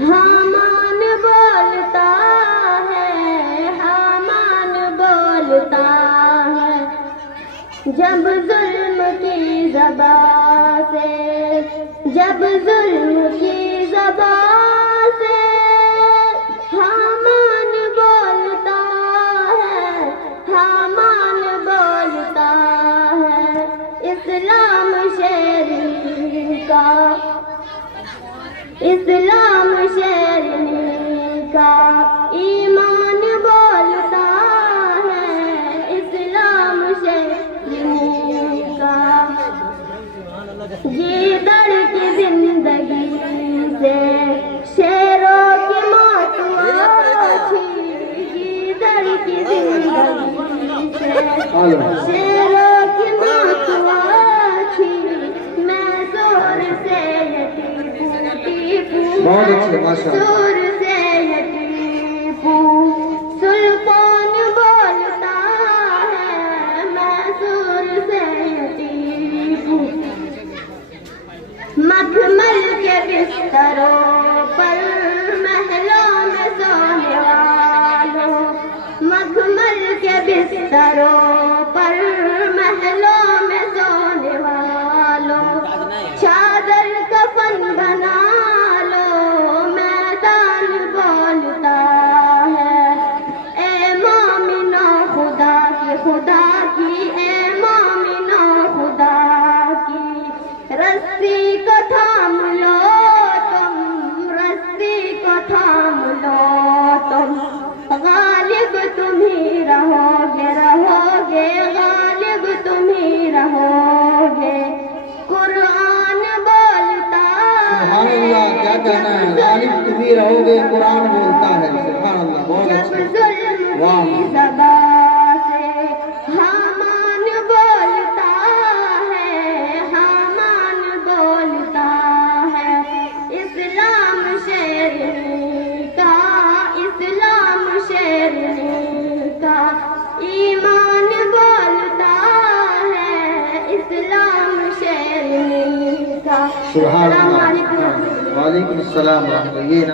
حامان بولتا ہے، حامان بولتا ہے، جب ظلم کی زبان سے، جب ظلم کی زبان سے حامان بولتا ہے، حامان بولتا ہے، اسلام شیرنی کا، اسلام شیرنی کا ایمان بولتا ہے، اسلام شیرنی کا، یہ در کی زندگی سے شیروں کی موت اچھی، یہ در کی زندگی سے شیروں کی موت اچھی، میں زور سے بہت اچھے ماشاء اللہ. سور سے یتیپو سلطان بولتا ہے، میں سور سے یتیپو، مکھمل کے بستروں پر محلوں میں سونے والوں، مکھمل کے بستروں پر محلوں میں سونے والوں، چادر کفن بنا خدا کی، اے مومنو خدا کی، رسی کو تھام لو تم، رسی کو تھام لو تم، غالب تم ہی رہو گے، رہو گے غالب تم ہی رہو گے، قرآن بولتا سبحان اللہ. کیا کہنا ہے، غالب تم ہی رہو گے، قرآن بولتا ہے. سبحان اللہ. بہت جب اچھا. ظلم واہ. کی زبان سے حامان بولتا ہے، حامان بولتا ہے، اسلام شیرنی کا، اسلام شیرنی کا ایمان بولتا ہے، اسلام شیرنی کا. سبحان السلام اللہ. علیکم. وعلیکم السلام ورحمۃ اللہ.